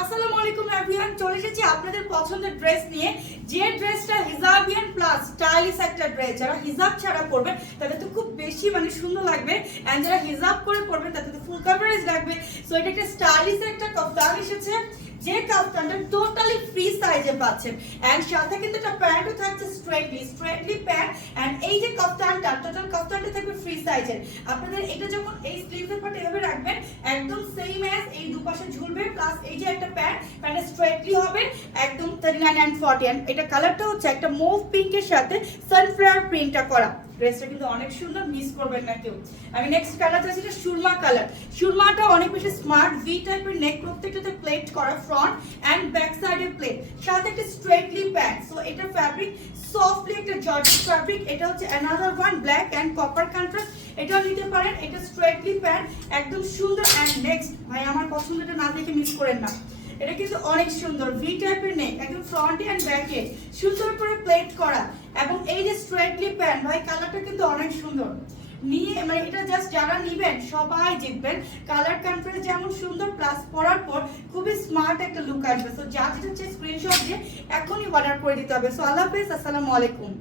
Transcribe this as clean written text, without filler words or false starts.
আসসালামু আলাইকুম এভরিওয়ান, চলে এসেছি আপনাদের পছন্দের ড্রেস নিয়ে। যে ড্রেসটা হিজাবিয়ান প্লাস স্টাইলিশ একটা ড্রেস, যারা হিজাব ছাড়া পরবেন তাদের তো খুব বেশি সুন্দর লাগবে, এন্ড যারা হিজাব করে পরবেন তাদের তো ফুল কভারেজ লাগবে। সো এটা একটা স্টাইলিশ একটা কাফতান এসেছে, যে কাফতানটা টোটালি ফ্রি সাইজে পাচ্ছেন, এন্ড সাথে কিন্তু একটা প্যান্টও থাকছে স্ট্রেটলি প্যান্ট। এন্ড এই যে কাফতানটা, টোটাল কাফতানটা থাকবে ফ্রি সাইজের। আপনাদের এটা যখন এই স্লিভসের পাটে এভাবে রাখবেন, একদম সেম অ্যাজ এই দুপাশে ঝুলবে, প্লাস এই যে একটা প্যান্ট স্ট্রেটলি হবে একদম 39 and 40। এন্ড এটা কালারটা হচ্ছে একটা মুভ পিঙ্কের সাথে সানফ্লাওয়ার প্রিন্টটা করা। ড্রেসটা কিন্তু অনেক সুন্দর, মিস করবেন না কেউ। আমি নেক্সট কালারটা আছে সুরমা কালার। সুরমাটা অনেক বেশি স্মার্ট, ভি টাইপের নেক, প্রত্যেকটাতে প্লেট করা, ফ্রন্ট এন্ড ব্যাক সাইডে প্লেট, সাথে একটা স্ট্রেটলি প্যান্ট। সো এটা ফ্যাব্রিক সফটলি একটা জর্জেট ফ্যাব্রিক। এটা হচ্ছে another one black and copper contrast, এটাও নিতে পারেন। এটা স্ট্রেটলি প্যান্ট, একদম সুন্দর। এন্ড নেক্সট ভাই, আমার পছন্দটা না দেখে মিস করেন না, এটা কিন্তু অনেক সুন্দর, ভি টাইপের নেক, একদম ফ্রন্টে এন্ড ব্যাকে সুন্দর করে প্লেট করা, এবং এই যে স্ট্রেটলি প্যান্ট, ভাই কালারটা কিন্তু অনেক সুন্দর। নিয়ে এটা জাস্ট যারা নিবেন সবাই জিতবেন। কালার কন্ট্রাস্ট যেমন সুন্দর, প্লাস পরার পর খুবই স্মার্ট একটা লুক আসবে। সো যা যেটা হচ্ছে স্ক্রিনশট দিয়ে এখনই অর্ডার করে দিতে হবে। সো আল্লাহ হাফেজ, আসসালামু আলাইকুম।